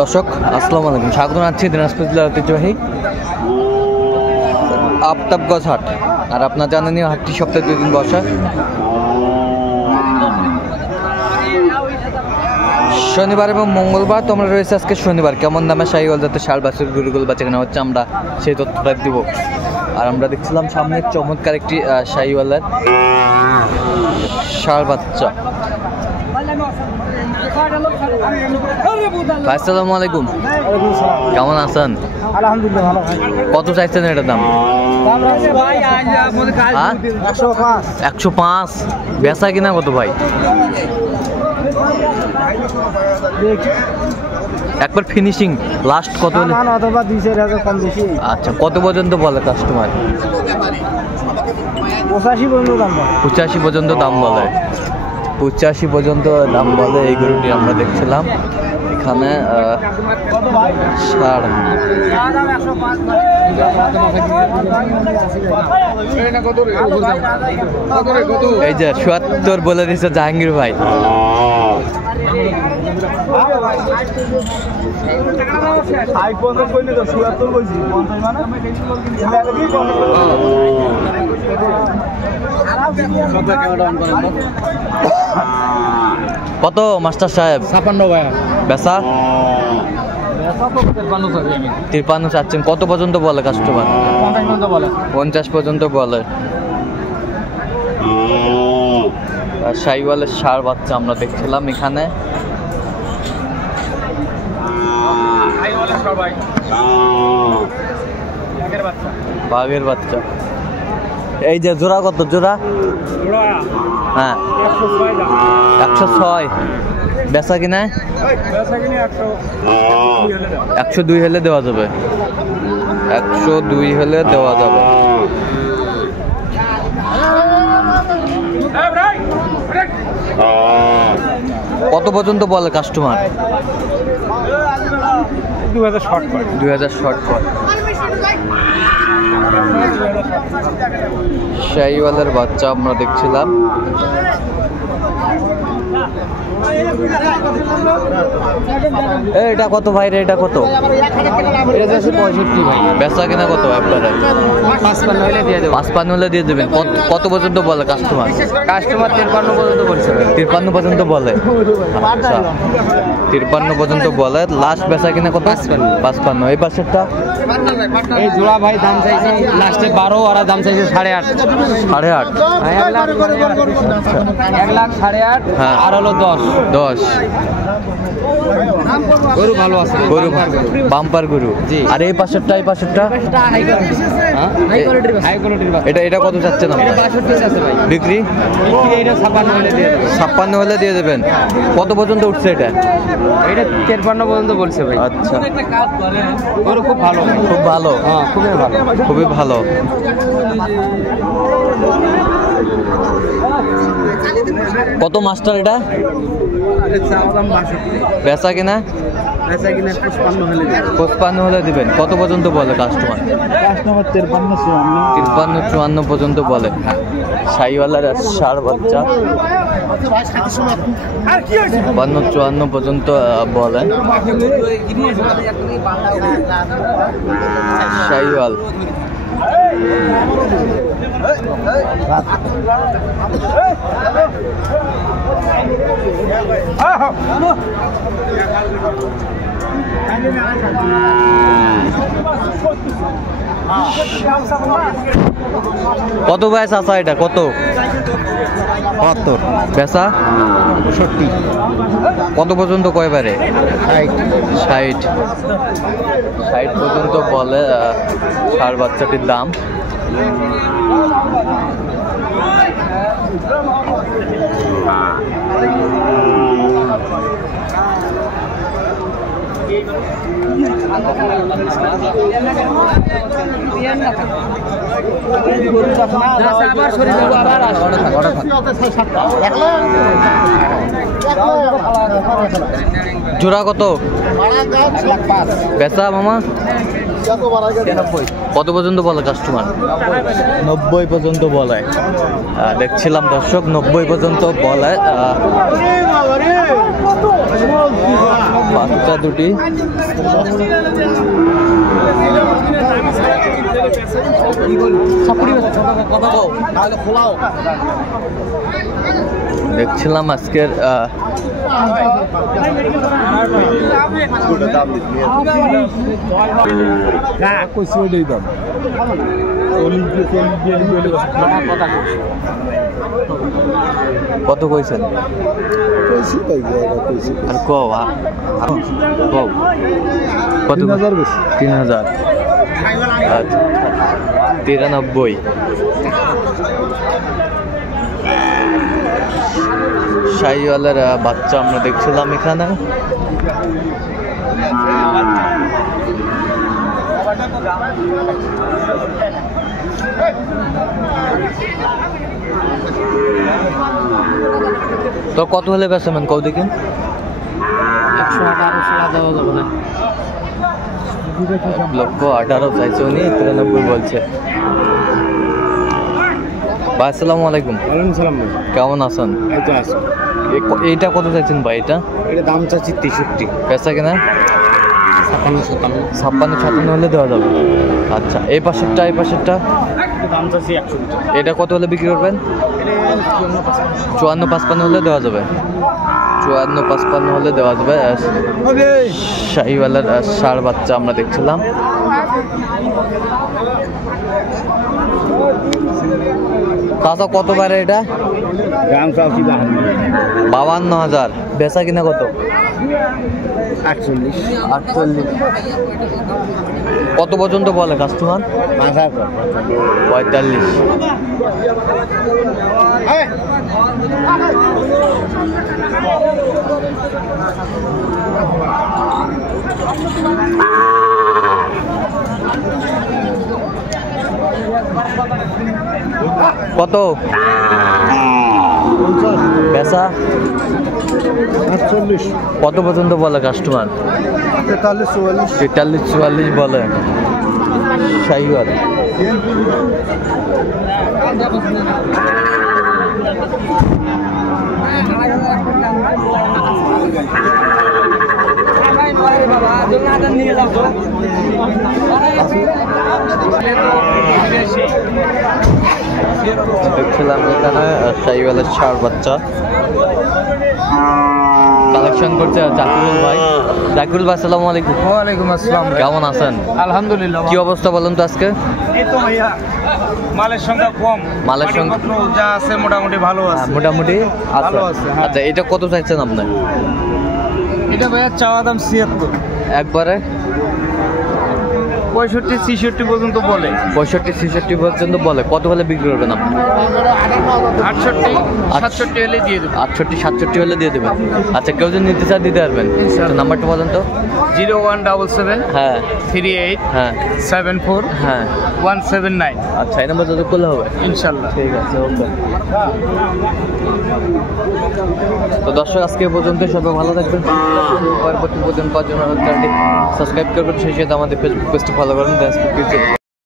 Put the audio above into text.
দর্শক আসসালামু আলাইকুম, স্বাগত জানাচ্ছি দিনাজপুর জেলার ঐতিহ্যবাহী আফতাবগঞ্জ হাট। আর আপনার জানেনই হাটটি সপ্তাহে 2 দিন বসা, শনিবার এবং মঙ্গলবার। তো আমরা রয়েছে আজকে শনিবার। কেমন দামে শাহিওয়াল জাতের ষাঁড় বাছুর গরুগুলো বাচ্চা কেনা হচ্ছে আমরা সেই তথ্যটা দিব। আর আমরা দেখছিলাম সামনে চমৎকার একটি শাহিওয়ালের ষাঁড় বাচ্চা। আসসালামু আলাইকুম, কেমন আছেন? আলহামদুলিল্লাহ ভালো। কত চাইছেন এটার দাম? 105। বেচা কিনা কত ভাই? একবার ফিনিশিং লাস্ট কত? আচ্ছা, কত পর্যন্ত বলে কাস্টমার? 85 পর্যন্ত দাম বলে। 85 পর্যন্ত দাম বলে এই গরুটি আমরা দেখছিলাম এখানে। এই যে ৭৭ বলে দিচ্ছে জাহাঙ্গীর ভাই। কত মাস্টার সাহেব? 56 ভাই। বেচা 53 চাচ্ছেন। কত পর্যন্ত বলে কাস্টমার? 50 পর্যন্ত বলে। শাহিওয়ালের ষাঁড় বাচ্চা আমরা দেখছিলাম এখানে। বাঘের বাচ্চা। এই যে জোড়া কত? জোড়া হ্যাঁ 106। বেচা কিনা 102 হলে দেওয়া যাবে। 102 হলে দেওয়া যাবে। কত পর্যন্ত বলে কাস্টমার? 2000 শর্ট কর। শাহিওয়ালের বাচ্চা আমরা দেখছিলাম। এটা কত ভাই রে? এটা কত? 65 ভাই। বেচা কিনা কত? একবারে 55 হলে দিয়ে দেবেন। কত পর্যন্ত বলে কাস্টমার? 53 পর্যন্ত বলছে। 53 পর্যন্ত বলে। আচ্ছা, 53 পর্যন্ত বলে। লাস্ট বেচা কিনা কত? 55। এই পাশেরটা এই জোড়া ভাই দাম চাইছে লাস্টে 12 আর দাম চাইছে 8.5। 8.5 1 লাখ 8.5। হ্যাঁ, আর হলো 10। গরু ভালো আছে, গরু বাম্পার গরু। আর এই পাশেরটা? এই পাশেরটা এটা কত চাচ্ছেন আমরা? 62 আছে ভাই। বিক্রি এটা 56 হলে দিয়ে দেবেন। 56 হলে দিয়ে দেবেন। কত পর্যন্ত উঠছে এটা? এটা 53 পর্যন্ত বলছে ভাই। আচ্ছা, গরু খুব ভালো। খুব ভালো। হ্যাঁ, খুবই ভালো, খুবই ভালো। কত মাস্টার এটা? বেচা কিনা 55 হলে দিবেন। কত পর্যন্ত বলে কাস্টমার? 53-54 পর্যন্ত বলে। শাহিওয়ালার ষাঁড় বাচ্চা 53-54 পর্যন্ত বলে। শাহিওয়াল কত বয়স আছে এটা? কত? 72। বেচা 65। কত পর্যন্ত কয়বারে? 60 পর্যন্ত বলে ষাঁড় বাচ্চাটির দাম। জোড়া কত? বেচা মামা কত পর্যন্ত বলে কাস্টমার? 90 পর্যন্ত বলে। দেখছিলাম দর্শক 90 পর্যন্ত বলে। বাচ্চা দুটি। দেখছিলাম আজকের কত কইছেন? আর কও কত? 3000। আচ্ছা 93। শাহিওয়ালের বাচ্চা আমরা দেখছিলাম এখানে। তো কত হলে বেচবেন কও দেখি? 1,18,000 চাইছে উনি, 93 বলছে। ভাই আসসালামু আলাইকুম। কেমন আছেন? এইটা কত চাইছেন ভাই? এটা দাম চাচ্ছি 63। পেঁচা কেনা 56-57 হলে দেওয়া যাবে। আচ্ছা এই পাশেরটা দাম চাচ্ছি 100। এটা কত হলে বিক্রি করবেন? 54-55 হলে দেওয়া যাবে। 54-55 হলে দেওয়া যাবে। শাহিওয়ালের ষাঁড় বাচ্চা আমরা দেখছিলাম। কাঁচা কত বারে এটা? 52,000। বেচা কিনা কত? 48। কত পর্যন্ত বলে কাস্টমার? 45। কত বেচা? 48। কত পর্যন্ত বলে কাস্টমার? 43-44 বলে। শাহিওয়াল দেখছিলাম এখানে শাহিওয়ালের ষাঁড় বাচ্চা কালেকশন করছে জাকিরুল ভাই। জাকিরুল ভাই আসসালামু আলাইকুম। ওয়ালাইকুম আসসালাম। কেমন আছেন? আলহামদুলিল্লাহ। কি অবস্থা বলুন তো আজকে? এই তো ভাইয়া মালের সংখ্যা কম, মালের সংখ্যা যা আছে মোটামুটি ভালো আছে। মোটামুটি ভালো আছে, হ্যাঁ। আচ্ছা এটা কত চাইছেন আপনি? এটা ভাইয়া চাওয়া দাম 76। একবারে 65-66 পর্যন্ত বলে। 65-66 পর্যন্ত বলে। কত হলে বিক্রি করবেন আপনি? 68-67 হলে দিয়ে দেবো। 68-67 হলে দিয়ে দেবেন। আচ্ছা কেউ যদি নিতে চান দিতে পারবেন। নাম্বারটা বলেন তো। 0177 হ্যাঁ 38 হ্যাঁ 74 হ্যাঁ 179। আচ্ছা এই নাম্বার যত করলে হবে ইনশাল্লাহ। ঠিক আছে ওকে। তো দর্শক আজকে এ পর্যন্ত, সবাই ভালো থাকবেন। পরবর্তী পর্যন্ত পাওয়ার জন্য চ্যানেলটি সাবস্ক্রাইব করবেন, সেই সাথে আমাদের ফেসবুক পেজটি ফলো করবেন।